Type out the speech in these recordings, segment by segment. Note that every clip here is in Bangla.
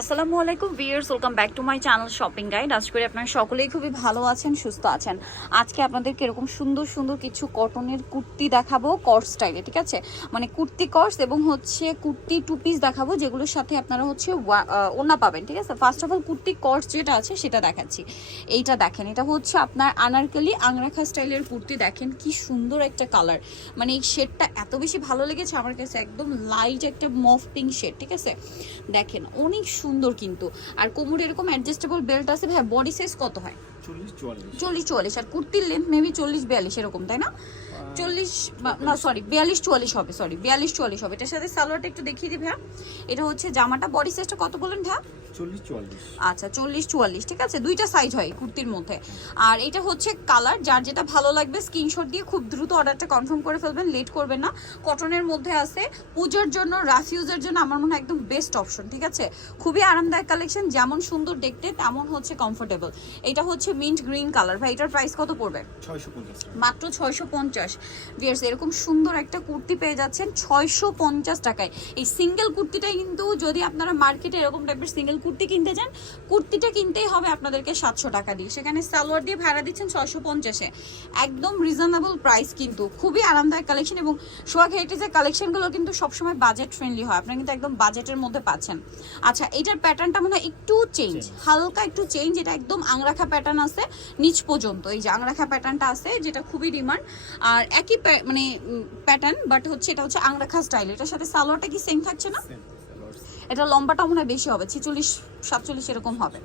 আসসালামু আলাইকুম viewers, welcome back to my channel shopping guide. আজ করে আপনারা সকলেই খুবই ভালো আছেন, সুস্থ আছেন। আজকে আপনাদেরকে এরকম সুন্দর সুন্দর কিছু কটনের কুর্তি দেখাবো কর্স স্টাইলে ঠিক আছে? মানে কুর্তি কর্স এবং হচ্ছে কুর্তি টু পিস দেখাবো, যেগুলোর সাথে আপনারা হচ্ছে ওড়না পাবেন, ঠিক আছে? ফার্স্ট অফ অল কুর্তি কর্স যেটা আছে, সেটা দেখাচ্ছি। এইটা দেখেন, এটা হচ্ছে আপনার আনারকলি আংরাখা স্টাইলের কুর্তি। দেখেন কি সুন্দর একটা কালার মানে এই শেডটা এত বেশি ভালো লেগেছে, আমার কাছে একদম লাইট একটা মফ পিঙ্ক শেড ঠিক আছে? দেখেন, অনেক সুন্দর কিন্তু। আর কোমরে এরকম অ্যাডজাস্টেবল বেল্ট আছে ভাই বডি সাইজ কত হয়? চল্লিশ চুয়াল্লিশ। আর কুর্তির লেন্থ মেবি চল্লিশ বিয়াল্লিশ এরকম তাই না? চল্লিশ না সরি বিয়াল্লিশ চুয়াল্লিশ হবে সরি বিয়াল্লিশ চুয়াল্লিশ হবে। এটার সাথে সালোয়ারটা একটু দেখিয়ে দিই ভাইয়া। এটা হচ্ছে জামাটা বডি সাইজটা কত বলেন ভাইয়া? চুয়াল্লিশ আচ্ছা চল্লিশ চুয়াল্লিশ ঠিক আছে? দুইটা সাইজ হয় কুর্তির মধ্যে। আর এটা হচ্ছে কালার যার যেটা ভালো লাগবে স্ক্রিনশট দিয়ে খুব দ্রুত অর্ডারটা কনফার্ম করে ফেলবেন লেট করবেন না। কটনের মধ্যে আছে পুজোর জন্য রাফিউজের জন্য আমার মনে হয় একদম বেস্ট অপশন ঠিক আছে? খুবই আরামদায়ক কালেকশন যেমন সুন্দর দেখতে তেমন হচ্ছে কমফোর্টেবল এটা হচ্ছে মিন্ট গ্রিন কালার ভাই এটার প্রাইস কত পড়বে? মাত্র ছয়শো পঞ্চাশ। ভিয়ার্স এরকম সুন্দর একটা কুর্তি পেয়ে যাচ্ছেন ছয়শো পঞ্চাশ টাকায়। এই সিঙ্গেল কুর্তিটাই কিন্তু যদি আপনারা মার্কেটে এরকম টাইপের সিঙ্গেল কুর্তি কিনতে যান কুর্তিটা কিনতেই হবে আপনাদেরকে সাতশো টাকা দিয়ে। সেখানে সালোয়ার দিয়ে ভাড়া দিচ্ছেন ছয়শো পঞ্চাশে। একদম রিজনেবল প্রাইস কিন্তু। খুবই আরামদায়ক কালেকশন এবং সোয়াগ হেরিটেজের কালেকশনগুলো কিন্তু সবসময় বাজেট ফ্রেন্ডলি হয়। আপনারা কিন্তু একদম বাজেটের মধ্যে পাচ্ছেন। আচ্ছা এটার প্যাটার্নটা মনে হয় একটু চেঞ্জ হালকা একটু চেঞ্জ এটা একদম আংরাখা প্যাটার্ন আছে নিচ পর্যন্ত। এই যে আংরাখা প্যাটার্নটা আছে যেটা খুবই ডিমান্ড আর একই মানে প্যাটার্ন বাট হচ্ছে এটা হচ্ছে আংরাখা স্টাইল এটার সাথে সালোয়ারটা কি সেম থাকছে না? এটা লম্বাটা মনে হয় বেশি হবে ছিচল্লিশ সাতচল্লিশ এরকম হবে।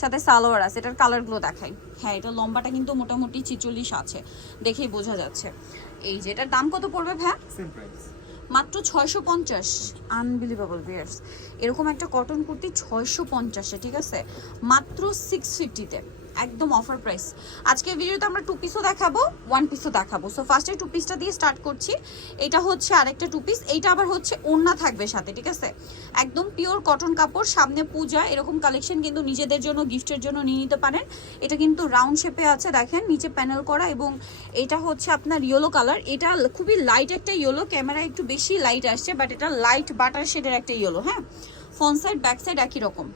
সাথে সালোয়ার আছে এটার কালারগুলো দেখাই। হ্যাঁ এটা লম্বাটা কিন্তু মোটামুটি ছিচল্লিশ আছে দেখেই বোঝা যাচ্ছে। এই যে এটার দাম কত পড়বে ভ্যা মাত্র ছয়শো পঞ্চাশ। আনবিলিভেবল বিয়ার্স। এরকম একটা কটন কুর্তি ছয়শো পঞ্চাশে, ঠিক আছে? মাত্র সিক্স ফিফটিতে একদম অফার প্রাইস আজকে ভিডিওতে আমরা টু পিসও দেখাবো ওয়ান পিসও দেখাবো। সো ফার্স্টে টু পিসটা দিয়ে স্টার্ট করছি। এটা হচ্ছে আরেকটা টু পিস এইটা আবার হচ্ছে ওড়না থাকবে সাথে, ঠিক আছে? একদম পিওর কটন কাপড়, সামনে পূজা, এরকম কালেকশন কিন্তু নিজেদের জন্য গিফটের জন্য নিয়ে নিতে পারেন। এটা কিন্তু রাউন্ড শেপে আছে, দেখেন, নিচে প্যানেল করা এবং এটা হচ্ছে আপনার ইয়েলো কালার এটা খুবই লাইট একটা ইয়েলো ক্যামেরা একটু বেশি লাইট আসছে বাট এটা লাইট বাটার শেডের একটা ইয়েলো হ্যাঁ? ফ্রন্ট সাইড ব্যাক সাইড একই রকম।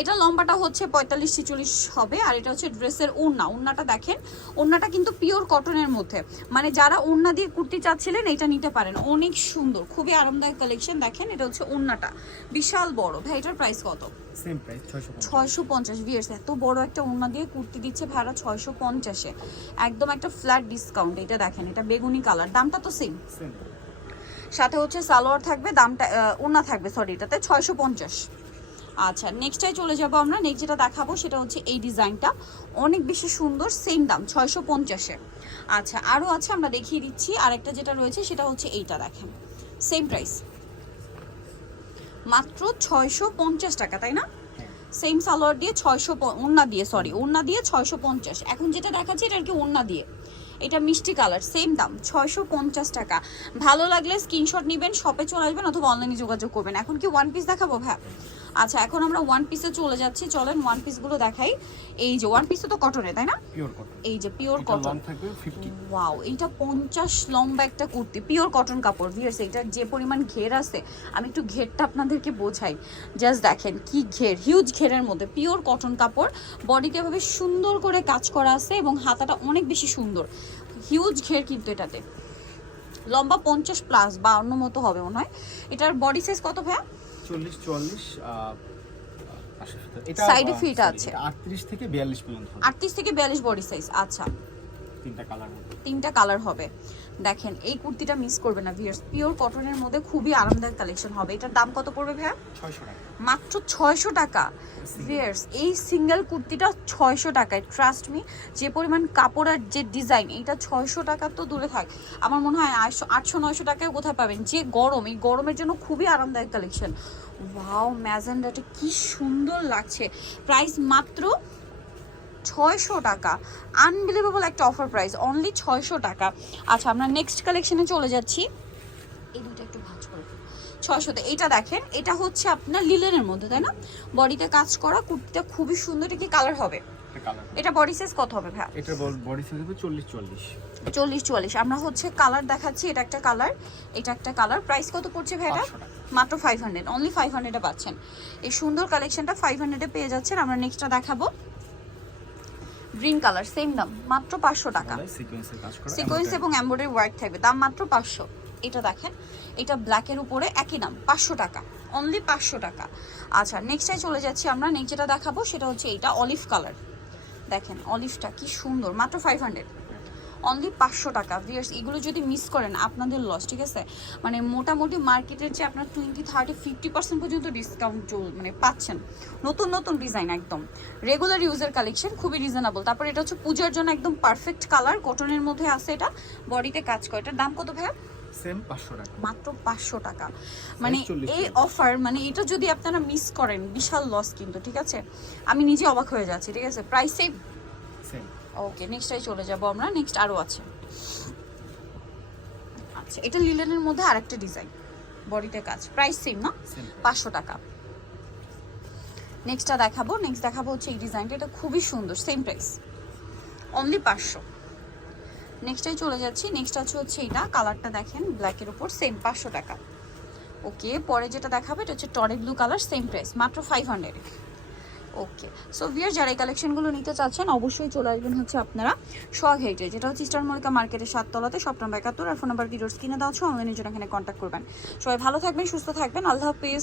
এটা লম্বাটা হচ্ছে পঁয়তাল্লিশ ছিচল্লিশ হবে আর এটা হচ্ছে ড্রেসের ওড়না। ওড়নাটা দেখেন ওড়নাটা কিন্তু পিওর কটনের মধ্যে। মানে যারা ওড়না দিয়ে কুর্তি চাচ্ছিলেন এটা নিতে পারেন। অনেক সুন্দর খুবই আরামদায়ক কালেকশন। দেখেন এটা হচ্ছে ওড়নাটা। বিশাল বড়। ভাই এটার প্রাইস কত? ছয়শো পঞ্চাশ। ভিয়ার্স এত বড় একটা ওড়না দিয়ে কুর্তি দিচ্ছে ভাড়া ছয়শো পঞ্চাশে। একদম একটা ফ্ল্যাট ডিসকাউন্ট এটা দেখেন এটা বেগুনি কালার দামটা তো সেম সাথে হচ্ছে সালোয়ার থাকবে, দামটা ওড়না থাকবে সরি এটাতে ছয়শো পঞ্চাশ। আচ্ছা নেক্সটটাই চলে যাব আমরা। নেক্সট যেটা দেখাবো সেটা হচ্ছে এই ডিজাইনটা। অনেক বেশি সুন্দর সেম দাম, ছয়শো পঞ্চাশে। আচ্ছা আরও আছে, আমরা দেখিয়ে দিচ্ছি। আরেকটা যেটা রয়েছে, সেটা হচ্ছে এইটা দেখেন। সেম প্রাইস মাত্র ছয়শো পঞ্চাশ টাকা, তাই না? সেম সালোয়ার দিয়ে ছয়শো ওড়না দিয়ে সরি ওড়না দিয়ে ছয়শো পঞ্চাশ। এখন যেটা দেখাচ্ছে, এটা আর কি ওড়না দিয়ে। এটা মিষ্টি কালার সেম দাম, ছয়শো পঞ্চাশ টাকা। ভালো লাগলে স্ক্রিনশট নেবেন শপে চলে আসবেন অথবা অনলাইনে যোগাযোগ করবেন। এখন কি ওয়ান পিস দেখাবো ভ্যা আচ্ছা এখন আমরা ওয়ান পিসে চলে যাচ্ছি। চলেন ওয়ান পিসগুলো দেখাই। এই যে ওয়ান পিস তো কটনে তাই না? পিওর কটন এই যে পিওর কটন থাকবে ওয়াও এইটা পঞ্চাশ লম্বা একটা কুর্তি পিওর কটন কাপড় ভিয়ার্স এটার যে পরিমাণ ঘের আছে আমি একটু ঘেরটা আপনাদেরকে বোঝাই। জাস্ট দেখেন কি ঘের হিউজ ঘেরের মধ্যে পিওর কটন কাপড় বডিতে এভাবে সুন্দর করে কাজ করা আছে এবং হাতাটা অনেক বেশি সুন্দর। হিউজ ঘের কিন্তু এটাতে। লম্বা পঞ্চাশ প্লাস বা অন্য মতো হবে মনে হয়। এটার বডি সাইজ কত ভাইয়া? চল্লিশ চুয়াল্লিশ Side এ fit আছে। আটত্রিশ থেকে বিয়াল্লিশ পর্যন্ত হবে। আটত্রিশ থেকে বিয়াল্লিশ বডি সাইজ আচ্ছা। তিনটা কালার হবে। তিনটা কালার হবে। দেখেন এই কুর্তিটা মিস করবে না ভিয়ার্স পিওর কটনের মধ্যে খুবই আরামদায়ক কালেকশন হবে। এটার দাম কত পড়বে ভাইয়া? ছয়শো টাকা। মাত্র ছয়শো টাকা। ভিয়ার্স এই সিঙ্গেল কুর্তিটা ছয়শো টাকায়। ট্রাস্ট মি যে পরিমাণ কাপড় আর যে ডিজাইন এইটা ছয়শো টাকা তো দূরে থাক। আমার মনে হয় আটশো আটশো, নয়শো টাকায় কোথায় পাবেন? যে গরম, এই গরমের জন্য খুবই আরামদায়ক কালেকশন ওয়াও ম্যাজেন্ডাটা কি সুন্দর লাগছে। প্রাইস মাত্র ছয়শো টাকা। আনবিলিভেবল একটা অফার প্রাইস অনলি ছয়শো টাকা। আচ্ছা আমরা নেক্সট কালেকশনে চলে যাচ্ছি। এই দুটো একটু করে ছয়শোতে এটা দেখেন এটা হচ্ছে আপনার লিলেনের মধ্যে তাই না? বডিতে কাজ করা কুর্তিটা খুবই সুন্দর এটা কি কালার হবে? এটা বডি সাইজ কত হবে ভাই এটার বডি সাইজ হবে চল্লিশ চুয়াল্লিশ চল্লিশ চুয়াল্লিশ আমরা হচ্ছে কালার দেখাচ্ছি এটা একটা কালার এটা একটা কালার প্রাইস কত পড়ছে ভাই এটা? মাত্র ফাইভ হান্ড্রেড অনলি ফাইভ হান্ড্রেডে পাচ্ছেন। এই সুন্দর কালেকশনটা ফাইভ হান্ড্রেডে পেয়ে যাচ্ছেন। আমরা নেক্সটটা দেখাবো। গ্রিন কালার সেম দাম। মাত্র পাঁচশো টাকা। সিকোয়েন্সের সিকোয়েন্স এবং এমব্রয়ডারি ওয়ার্ক থাকবে। দাম মাত্র পাঁচশো। এটা দেখেন, এটা ব্ল্যাকের উপরে একই দাম, পাঁচশো টাকা অনলি পাঁচশো টাকা। আচ্ছা নেক্সটে চলে যাচ্ছি আমরা নেক্সট যেটা দেখাবো সেটা হচ্ছে এটা অলিভ কালার দেখেন অলিভটা কি সুন্দর, মাত্র ফাইভ হান্ড্রেড অনলি পাঁচশো টাকা ভিয়ার্স এগুলো যদি মিস করেন, আপনাদের লস ঠিক আছে? মানে মোটামুটি মার্কেটের যে আপনার টোয়েন্টি থার্টি ফিফটি পার্সেন্ট পর্যন্ত ডিসকাউন্ট মানে পাচ্ছেন। নতুন নতুন ডিজাইন একদম। রেগুলার ইউজের কালেকশন খুবই রিজনেবল তারপর এটা হচ্ছে পূজার জন্য একদম পারফেক্ট কালার কটনের মধ্যে আছে এটা বডিতে কাজ করে। এটার দাম কত ভাইয়া? সেম 500 টাকা। মাত্র 500 টাকা। মানে এই অফার মানে এটা যদি আপনারা মিস করেন বিশাল লস কিন্তু ঠিক আছে? আমি নিজে অবাক হয়ে যাচ্ছি ঠিক আছে? প্রাইস সেম ওকে নেক্সটটাই চলে যাব আমরা নেক্সট আরও আছে। আচ্ছা এটা লিলেনের মধ্যে আরেকটা ডিজাইন বডিতে কাজ। প্রাইস সেম না? 500 টাকা। নেক্সটটা দেখাবো নেক্সট দেখাবো হচ্ছে এই ডিজাইনটা এটা খুবই সুন্দর সেম প্রাইস অনলি 500 নেক্সটাই চলে যাচ্ছি। নেক্সট আছে হচ্ছে এটা। কালারটা দেখেন ব্ল্যাকের উপর সেম পাঁচশো টাকা। ওকে পরে যেটা দেখাবে, এটা হচ্ছে টরে ব্লু কালার সেম প্রাইস মাত্র five hundred okay so viewer যারা এই কালেকশনগুলো নিতে চাচ্ছেন, অবশ্যই চলে আসবেন হচ্ছে আপনারা সোয়াগ হেরিটেজ যেটা হচ্ছে ইস্টার মলিকা মার্কেটের সাততলাতে সব নম্বর একাত্তর আর ফোন নাম্বার ভিডিওর স্ক্রিনে দেওয়া আছে অনলাইনের জন্য এখানে কন্ট্যাক্ট করবেন। সবাই ভালো থাকবেন, সুস্থ থাকবেন, আল্লাহ হাফিজ।